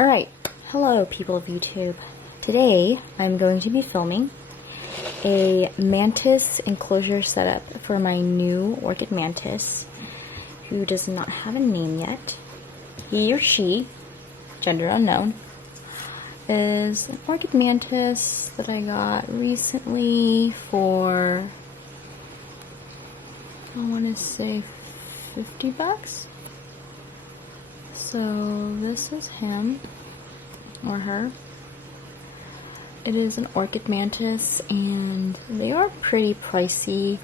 Alright, hello people of YouTube. Today I'm going to be filming a mantis enclosure setup for my new Orchid Mantis, who does not have a name yet. He or she, gender unknown, is an Orchid Mantis that I got recently for, I want to say $50. So this is him or her. It is an Orchid Mantis and they are pretty pricey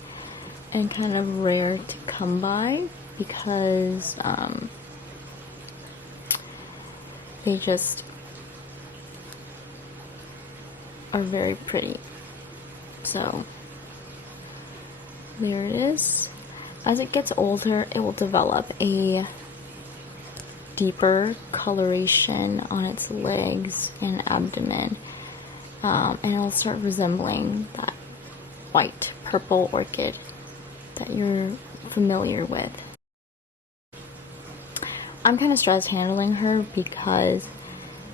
and kind of rare to come by because they just are very pretty. So there it is. As it gets older, it will develop a deeper coloration on its legs and abdomen, and it'll start resembling that white purple orchid that you're familiar with. I'm kind of stressed handling her because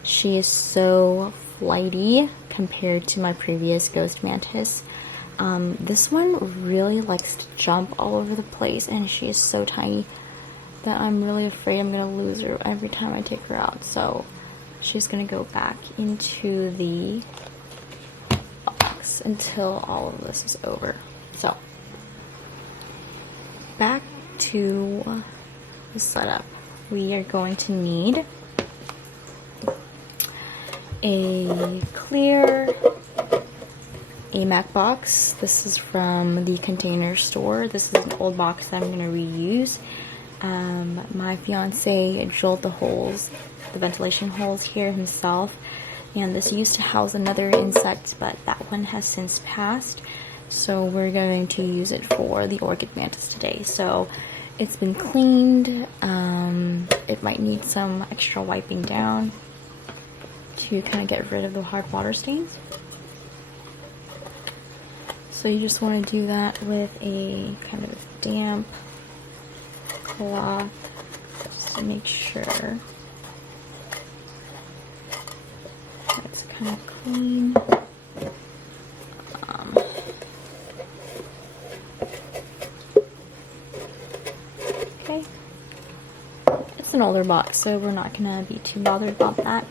she is so flighty compared to my previous ghost mantis. This one really likes to jump all over the place, and she is so tiny that I'm really afraid I'm gonna lose her every time I take her out. So she's gonna go back into the box until all of this is over. So back to the setup. We are going to need a clear AMAC box. This is from the Container Store. This is an old box that I'm gonna reuse. My fiance drilled the holes, the ventilation holes here himself, and this used to house another insect, but that one has since passed, so we're going to use it for the Orchid Mantis today. So it's been cleaned. It might need some extra wiping down to kind of get rid of the hard water stains. So you just want to do that with a kind of damp cloth just to make sure that's kind of clean. Okay, it's an older box, so we're not gonna be too bothered about that.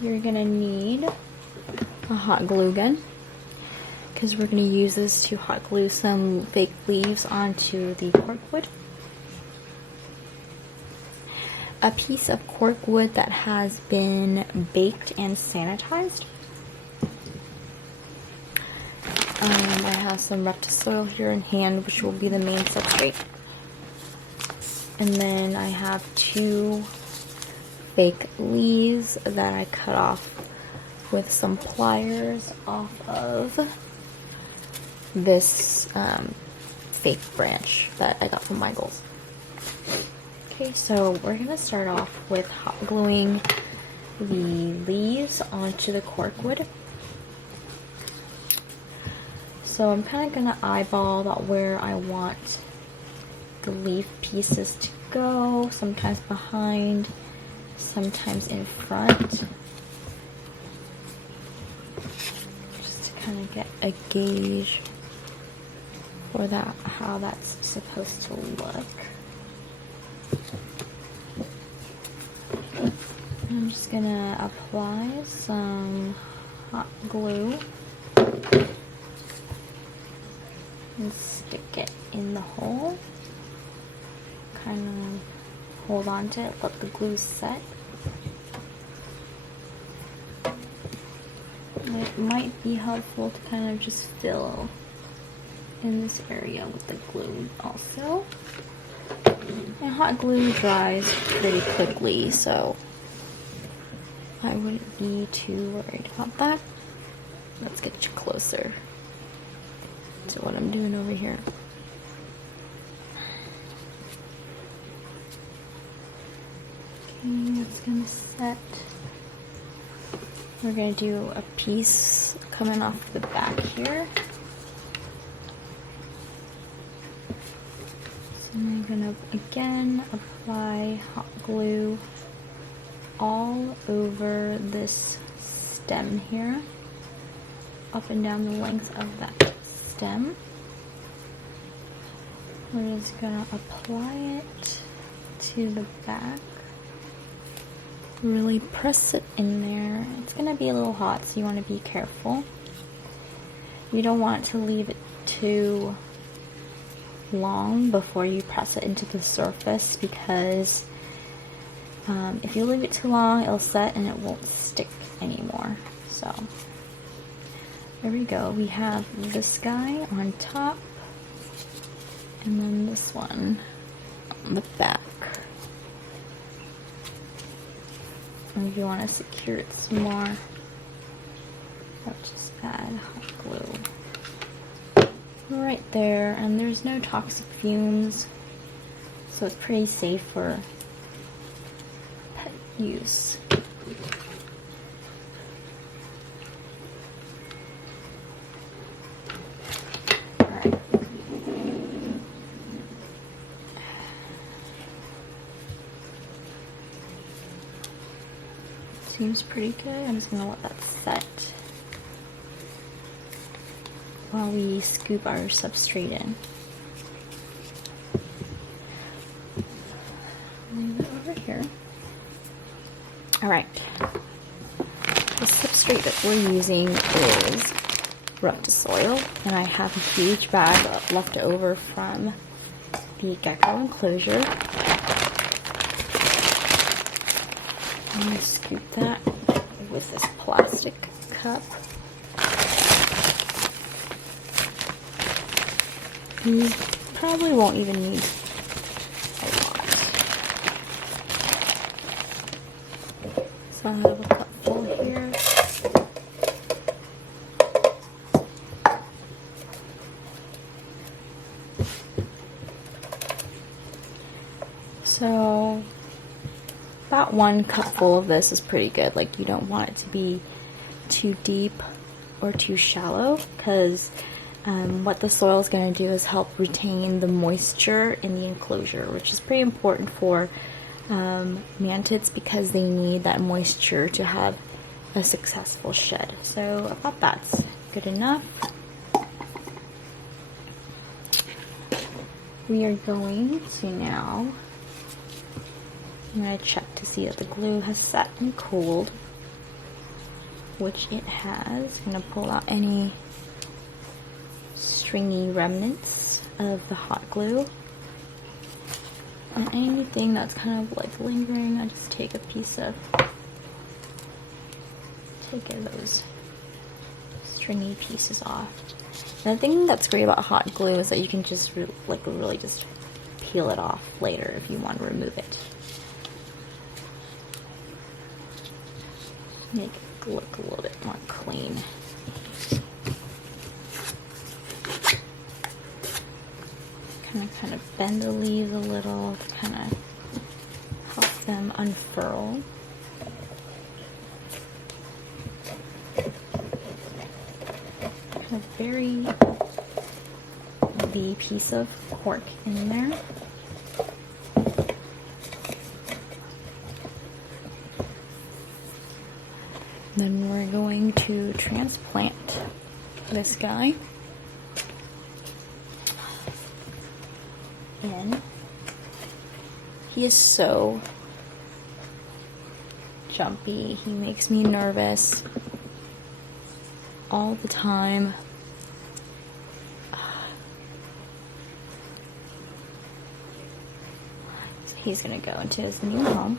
You're gonna need a hot glue gun, because we're going to use this to hot glue some fake leaves onto the corkwood. A piece of corkwood that has been baked and sanitized. I have some reptile here in hand, which will be the main substrate. And then I have 2 fake leaves that I cut off with some pliers off of this fake branch that I got from Michael's. Okay, so we're gonna start off with hot gluing the leaves onto the corkwood. So I'm kind of gonna eyeball about where I want the leaf pieces to go, sometimes behind, sometimes in front. Kind of get a gauge for that, how that's supposed to look. I'm just gonna apply some hot glue and stick it in the hole. Kind of hold on to it, let the glue set. It might be helpful to kind of just fill in this area with the glue also. And hot glue dries pretty quickly, so I wouldn't be too worried about that. Let's get you closer to what I'm doing over here. Okay, it's gonna set. We're going to do a piece coming off the back here. So I'm gonna again apply hot glue all over this stem here, up and down the length of that stem. We're just gonna apply it to the back. Really press it in there. It's gonna be a little hot, so you want to be careful. You don't want to leave it too long before you press it into the surface, because if you leave it too long, it'll set and it won't stick anymore. So there we go. We have this guy on top, and then this one on the back. And if you want to secure it some more, I'll just add hot glue right there, and there's no toxic fumes, so it's pretty safe for pet use. Alright. Seems pretty good. I'm just gonna let that set while we scoop our substrate in. Leave it over here. Alright. The substrate that we're using is reptile, and I have a huge bag left over from the gecko enclosure. I'm going to scoop that with this plastic cup. You probably won't even need a lot. So I have a cup full here. So about 1 cup full of this is pretty good. Like, you don't want it to be too deep or too shallow, because what the soil is going to do is help retain the moisture in the enclosure, which is pretty important for mantids, because they need that moisture to have a successful shed. So I thought that's good enough. We are going to now, I'm going to check to see that the glue has set and cooled, which it has. I'm going to pull out any stringy remnants of the hot glue, and anything that's kind of like lingering, I just take those stringy pieces off. And the thing that's great about hot glue is that you can just really just peel it off later if you want to remove it. Make it look a little bit more clean. Kind of bend the leaves a little to kind of help them unfurl. Kind of bury the piece of cork in there. Then we're going to transplant this guy in. He is so jumpy. He makes me nervous all the time. So he's gonna go into his new home.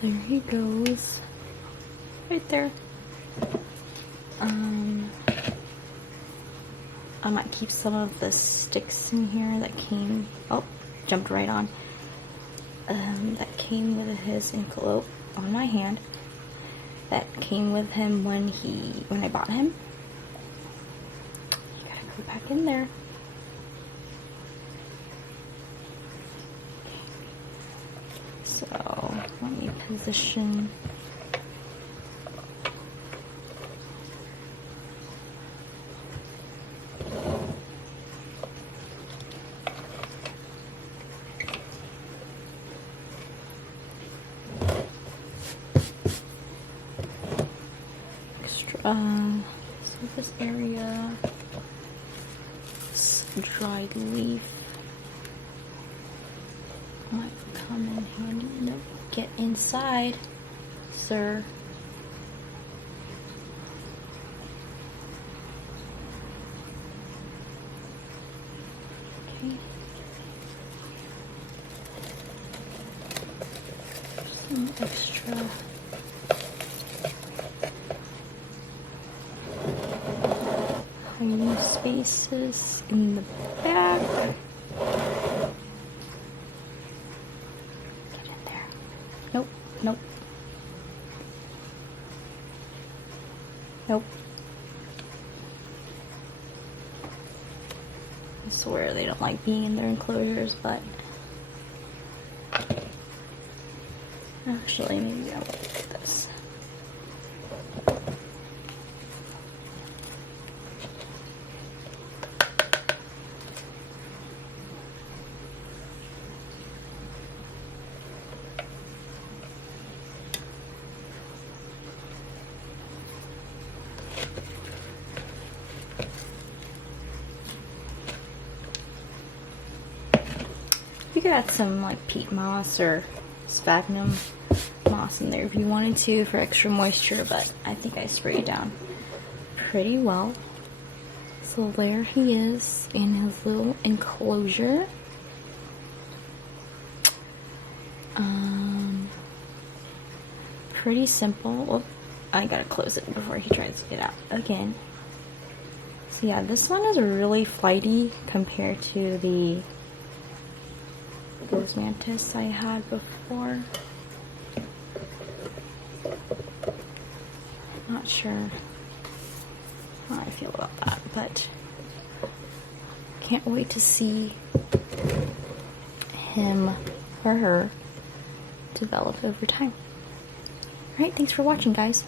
There he goes, right there. I might keep some of the sticks in here that came, jumped right on, that came with his envelope on my hand, that came with him when I bought him. You gotta go back in there. So let me position. So this area, this dried leaf might come in handy. Nope, get inside, sir. Okay. Some extra tiny spaces in the back. Get in there. Nope, nope. Nope. I swear they don't like being in their enclosures, but actually maybe I'll look at this. You could add some like peat moss or sphagnum moss in there if you wanted to for extra moisture, but I think I sprayed down pretty well. So there he is in his little enclosure. Pretty simple. Oh, I gotta close it before he tries to get out again. So yeah, this one is really flighty compared to the Orchid Mantis I had before. Not sure how I feel about that, but can't wait to see him or her develop over time. Alright, thanks for watching, guys.